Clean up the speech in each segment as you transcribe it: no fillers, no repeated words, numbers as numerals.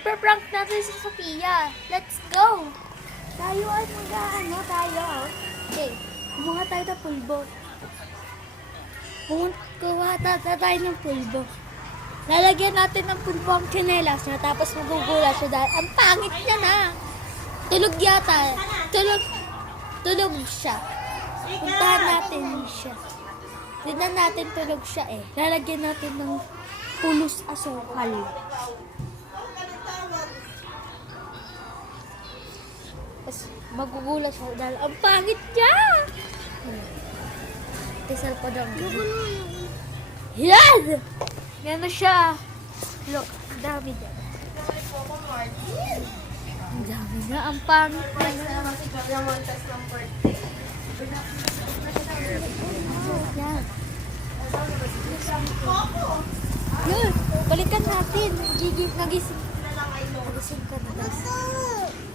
Ipaprank natin si Sophia. Let's go! Tayo ay mag-ano tayo. Okay, kumuha tayo ng pulbo. Kuha tayo ng pulbo. Lalagyan natin ng pulbo ang tsinelas niya, tapos magugula siya dahil ang pangit niya na. Tulog yata. Tulog siya. Puntahan natin siya. Tignan natin tulog siya eh. Lalagyan natin ng pulos asukal. Tapos magugulat siya dahil ang pangit niya. Tisal pa daw. Yan! Yan na siya. Look, ang dami dyan. Ang dami na. Ang pangit na. Yan. Yun, balikan natin. Nagising ka na daw.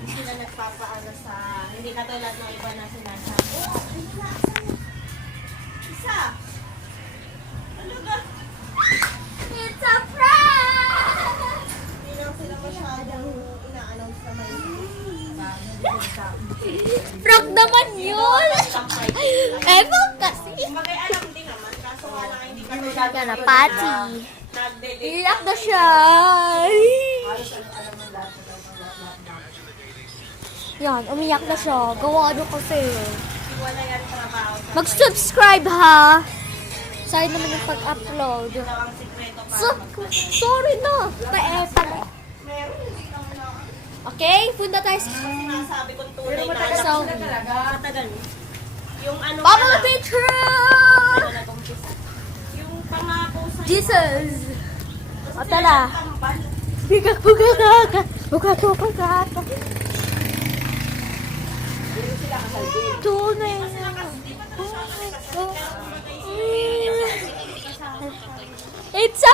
Hindi sila nagpapaano sa... Hindi katulad ng iba na sinasabi. Isa! Ano ba? It's a prank! Hindi lang sila masyadong ina-announce na may... Prank naman yun! Ewan kasi. Bagay alam din naman, kaso nga lang hindi katulad Yan na, pati. nag-delete. Iyak na siya. Yan, umiyak na siya. Gawa ano kasi. Wala yan trabaho sa Mag-subscribe ha. Sayang naman yung pag-upload. ang sikreto para So, sorry na. Taepan. meron, hindi naman na. Okay, punta tayo sa... Sinasabi kong tunay na matagal anak. sila talaga. Matagal. Yung ano Papa pala, picture! ano na tong kiss. Yung pangako sa Jesus! O tala. tambal. Bugaka. Tunay na. Oh my God. It's a